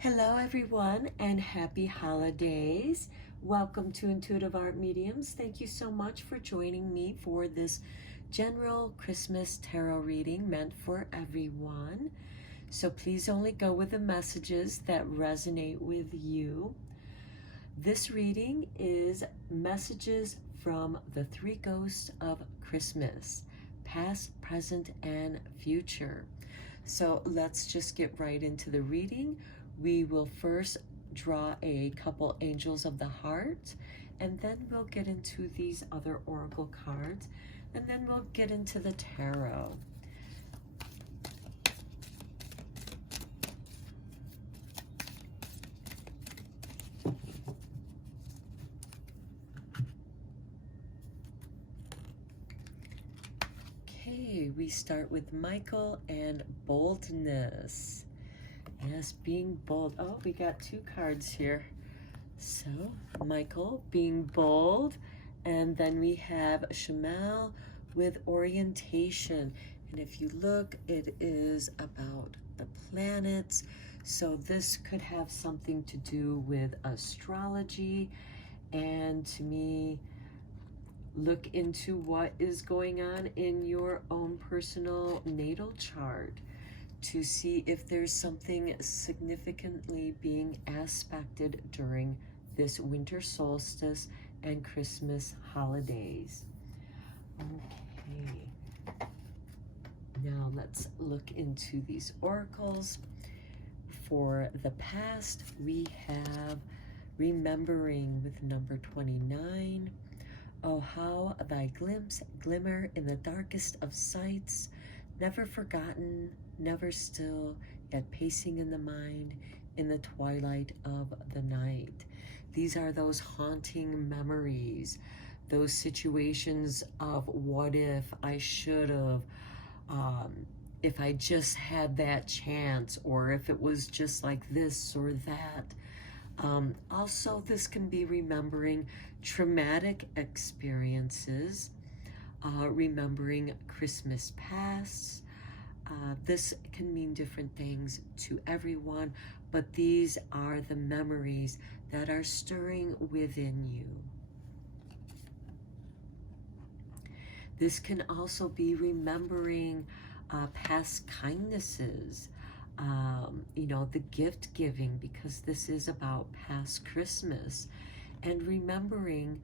Hello, everyone, and happy holidays. Welcome to Intuitive Art Mediums. Thank you so much for joining me for this general Christmas tarot reading meant for everyone. So please only go with the messages that resonate with you. This reading is messages from the three ghosts of Christmas, past, present, and future. So let's just get right into the reading. We will first draw a couple angels of the heart, and then we'll get into these other oracle cards, and then we'll get into the tarot. Okay, we start with Michael and boldness. Yes, being bold. Oh, we got two cards here. So, Michael being bold, and then we have Shamal with orientation. And if you look, it is about the planets. So this could have something to do with astrology. And to me, look into what is going on in your own personal natal chart to see if there's something significantly being aspected during this winter solstice and Christmas holidays. Okay, now let's look into these oracles. For the past, we have remembering with number 29. Oh, how thy glimpse glimmer in the darkest of sights, never forgotten, never still, yet pacing in the mind in the twilight of the night. These are those haunting memories, those situations of what if, I should have, if I just had that chance, or if it was just like this or that. Also, this can be remembering traumatic experiences, remembering Christmas pasts. This can mean different things to everyone, but these are the memories that are stirring within you. This can also be remembering past kindnesses, the gift giving, because this is about past Christmas, and remembering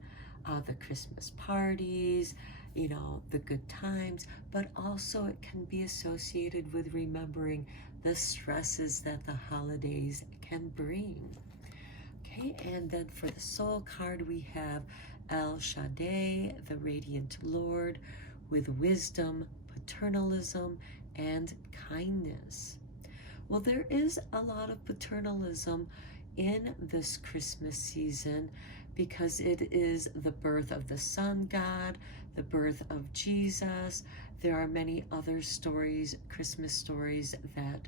the Christmas parties, the good times, but also it can be associated with remembering the stresses that the holidays can bring. Okay, and then for the soul card, we have El Shaddai, the Radiant Lord, with wisdom, paternalism, and kindness. Well, there is a lot of paternalism in this Christmas season because it is the birth of the sun god, the birth of Jesus. There are many other stories, Christmas stories, that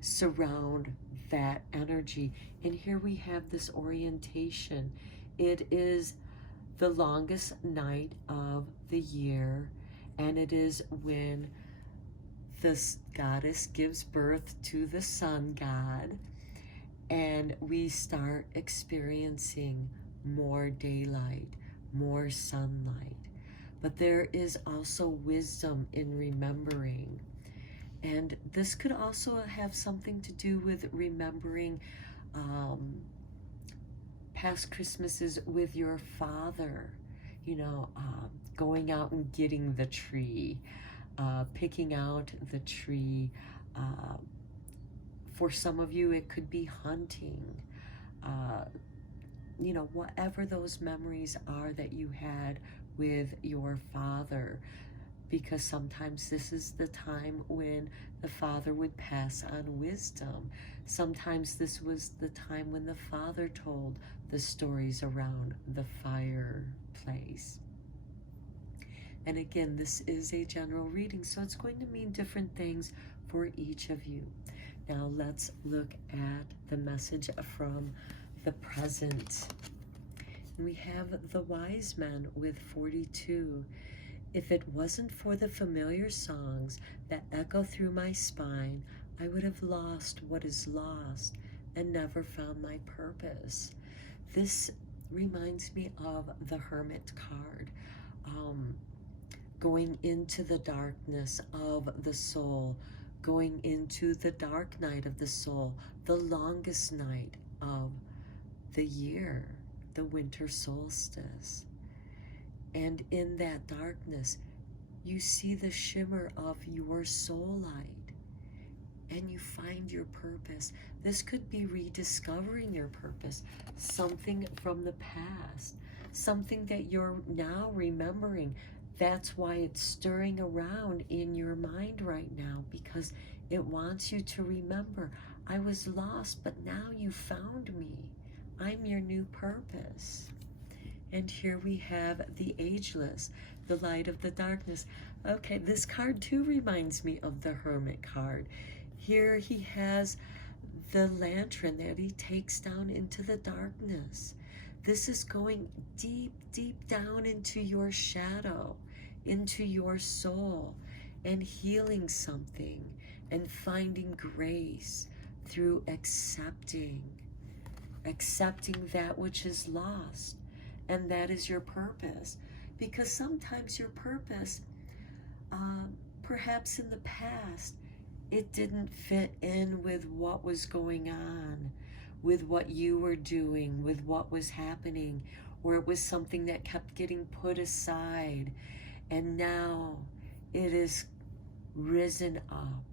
surround that energy. And here we have this orientation. It is the longest night of the year, and it is when this goddess gives birth to the sun god, and we start experiencing more daylight, more sunlight. But there is also wisdom in remembering. And this could also have something to do with remembering past Christmases with your father, going out and getting the tree, picking out the tree. For some of you, it could be hunting. Whatever those memories are that you had with your father, because sometimes this is the time when the father would pass on wisdom. Sometimes this was the time when the father told the stories around the fireplace. And again, this is a general reading, so it's going to mean different things for each of you. Now let's look at the message from the present. We have the wise men with 42. If it wasn't for the familiar songs that echo through my spine, I would have lost what is lost and never found my purpose. This reminds me of the Hermit card. Going into the darkness of the soul, going into the dark night of the soul, the longest night of the year, the winter solstice. And in that darkness, you see the shimmer of your soul light and you find your purpose. This could be rediscovering your purpose, something from the past, something that you're now remembering. That's why it's stirring around in your mind right now, because it wants you to remember, I was lost, but now you found me. I'm your new purpose. And here we have the Ageless, the light of the darkness. Okay, this card too reminds me of the Hermit card. Here he has the lantern that he takes down into the darkness. This is going deep, deep down into your shadow, into your soul, and healing something and finding grace through accepting that which is lost. And that is your purpose. Because sometimes your purpose, perhaps in the past, it didn't fit in with what was going on, with what you were doing, with what was happening, or it was something that kept getting put aside. And now it is risen up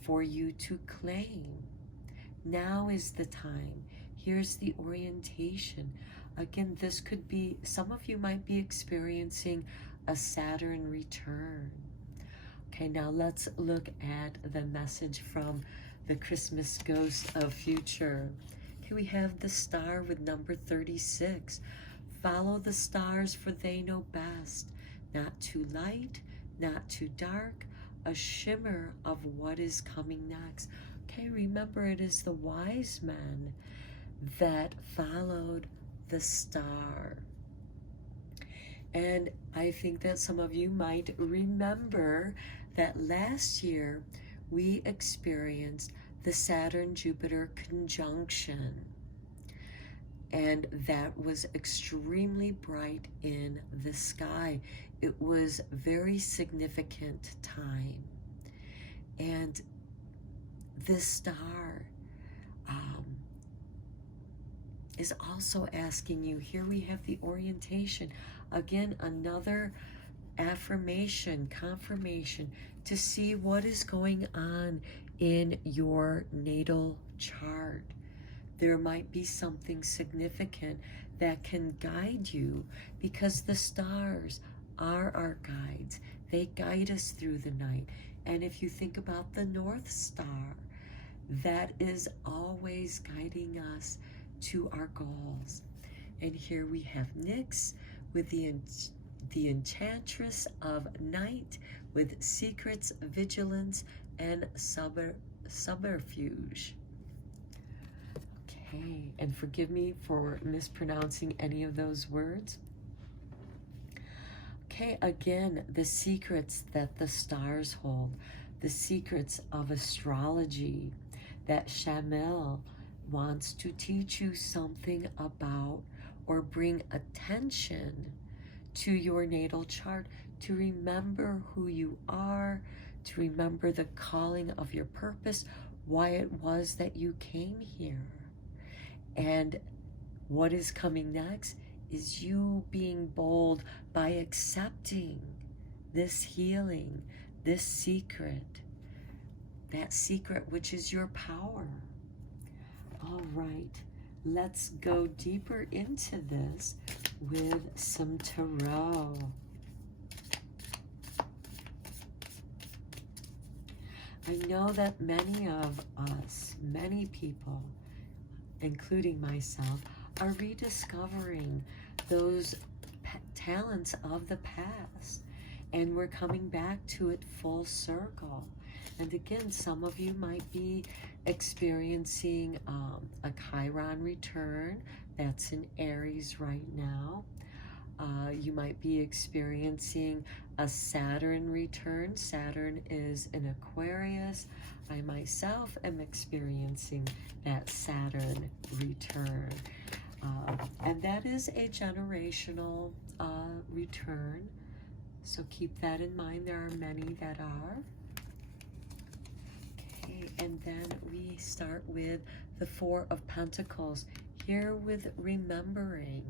for you to claim. Now is the time. Here's the orientation. Again, this could be, some of you might be experiencing a Saturn return. Okay, now let's look at the message from the Christmas Ghost of Future. Okay, we have the star with number 36. Follow the stars, for they know best. Not too light, not too dark, a shimmer of what is coming next. Okay, remember, it is the wise men that followed the star. And I think that some of you might remember that last year we experienced the Saturn-Jupiter conjunction, and that was extremely bright in the sky. It was very significant time. And this star is also asking you, here we have the orientation. Again, another affirmation, confirmation, to see what is going on in your natal chart. There might be something significant that can guide you, because the stars are our guides. They guide us through the night. And if you think about the North Star, that is always guiding us to our goals. And here we have Nyx with the Enchantress of Night, with secrets, vigilance, and subterfuge. Okay, and forgive me for mispronouncing any of those words. Okay, again, the secrets that the stars hold, the secrets of astrology, that Shamil wants to teach you something about, or bring attention to your natal chart, to remember who you are, to remember the calling of your purpose, why it was that you came here. And what is coming next is you being bold by accepting this healing, this secret, that secret which is your power. All right, let's go deeper into this with some tarot. I know that many of us, many people, including myself, are rediscovering those talents of the past, and we're coming back to it full circle. And again, some of you might be experiencing a Chiron return. That's in Aries right now. You might be experiencing a Saturn return. Saturn is in Aquarius. I myself am experiencing that Saturn return. And that is a generational return. So keep that in mind. There are many that are. Okay, and then we start with the Four of Pentacles. Here with remembering.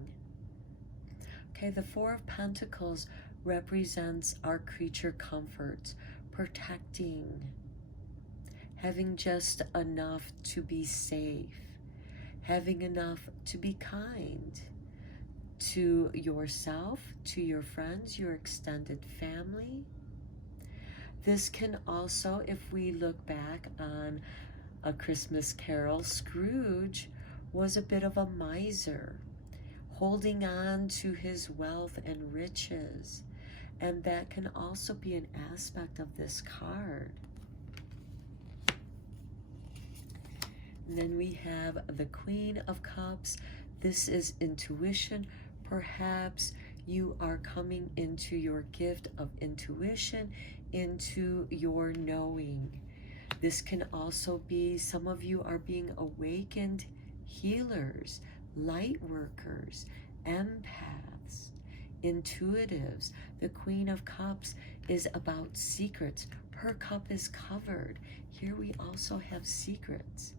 Okay, the Four of Pentacles represents our creature comforts, protecting, having just enough to be safe, having enough to be kind to yourself, to your friends, your extended family. This can also, if we look back on A Christmas Carol, Scrooge was a bit of a miser, holding on to his wealth and riches. And that can also be an aspect of this card. And then we have the Queen of Cups. This is intuition. Perhaps you are coming into your gift of intuition, into your knowing. This can also be, some of you are being awakened healers, light workers, empaths, intuitives. The Queen of Cups is about secrets. Her cup is covered. Here we also have secrets.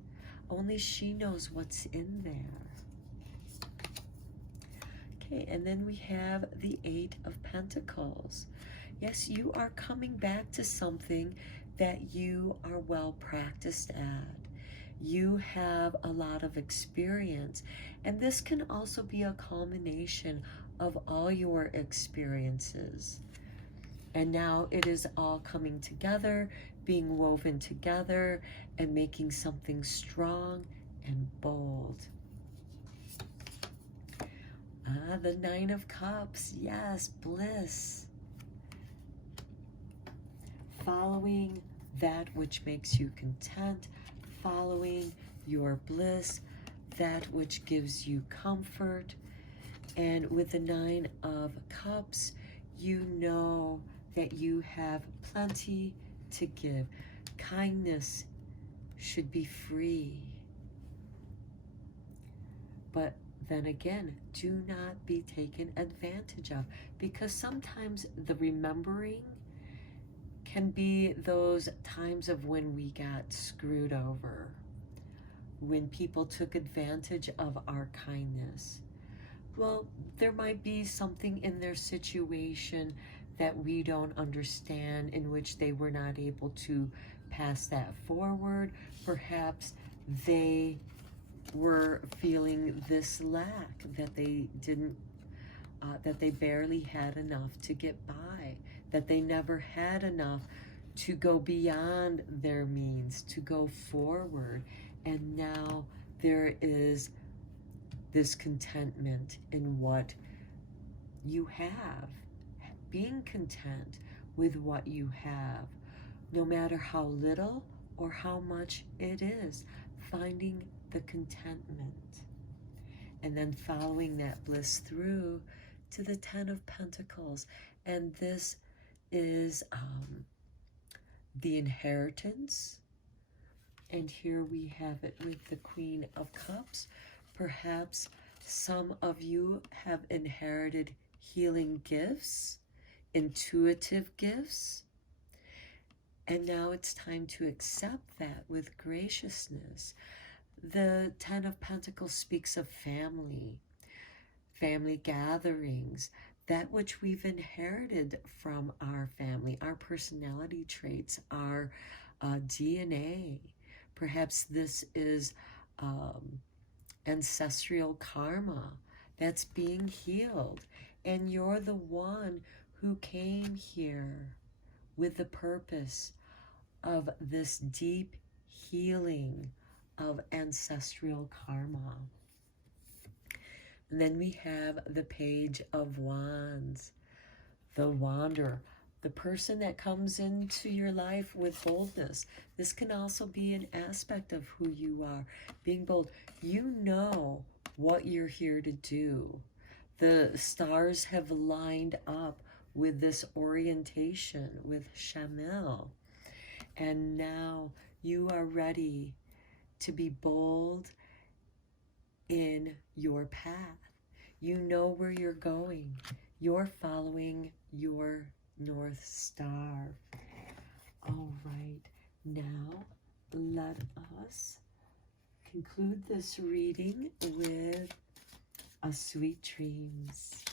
Only she knows what's in there. Okay, and then we have the Eight of Pentacles. Yes, you are coming back to something that you are well practiced at. You have a lot of experience, and this can also be a culmination of all your experiences. And now it is all coming together, being woven together, and making something strong and bold. The Nine of Cups, yes, bliss. Following that which makes you content, following your bliss, that which gives you comfort. And with the Nine of Cups, you know that you have plenty to give. Kindness should be free. But then again, do not be taken advantage of, because sometimes the remembering can be those times of when we got screwed over, when people took advantage of our kindness. Well, there might be something in their situation that we don't understand, in which they were not able to pass that forward. Perhaps they were feeling this lack, that they didn't, that they barely had enough to get by, that they never had enough to go beyond their means, to go forward. And now there is this contentment in what you have, being content with what you have, no matter how little or how much it is, finding the contentment. And then following that bliss through to the Ten of Pentacles. And this is the inheritance. And here we have it with the Queen of Cups. Perhaps some of you have inherited healing gifts, intuitive gifts, and now it's time to accept that with graciousness. The Ten of Pentacles speaks of family, family gatherings, that which we've inherited from our family, our personality traits, our DNA. Perhaps this is ancestral karma that's being healed, and you're the one who came here with the purpose of this deep healing of ancestral karma. And then we have the Page of Wands, the Wanderer, the person that comes into your life with boldness. This can also be an aspect of who you are, being bold. You know what you're here to do. The stars have lined up with this orientation with Shamil. And now you are ready to be bold in your path. You know where you're going. You're following your North Star. All right, now let us conclude this reading with a sweet dreams.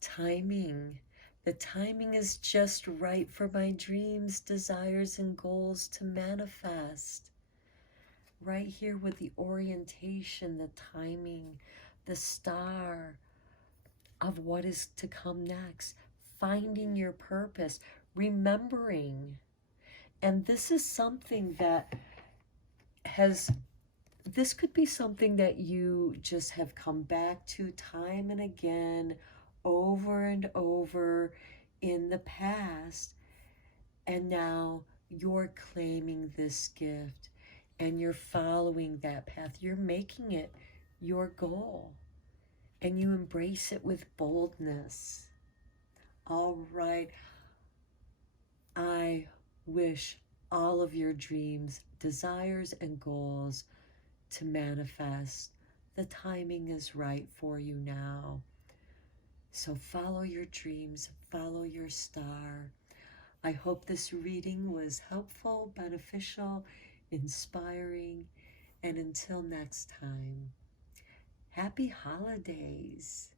Timing. The timing is just right for my dreams, desires, and goals to manifest. Right here with the orientation, the timing, the star of what is to come next, finding your purpose, remembering. And this is something that this could be something that you just have come back to time and again, over and over in the past. And now you're claiming this gift and you're following that path. You're making it your goal and you embrace it with boldness. All right. I wish all of your dreams, desires, and goals to manifest. The timing is right for you now. So follow your dreams, follow your star. I hope this reading was helpful, beneficial, inspiring, and until next time, happy holidays.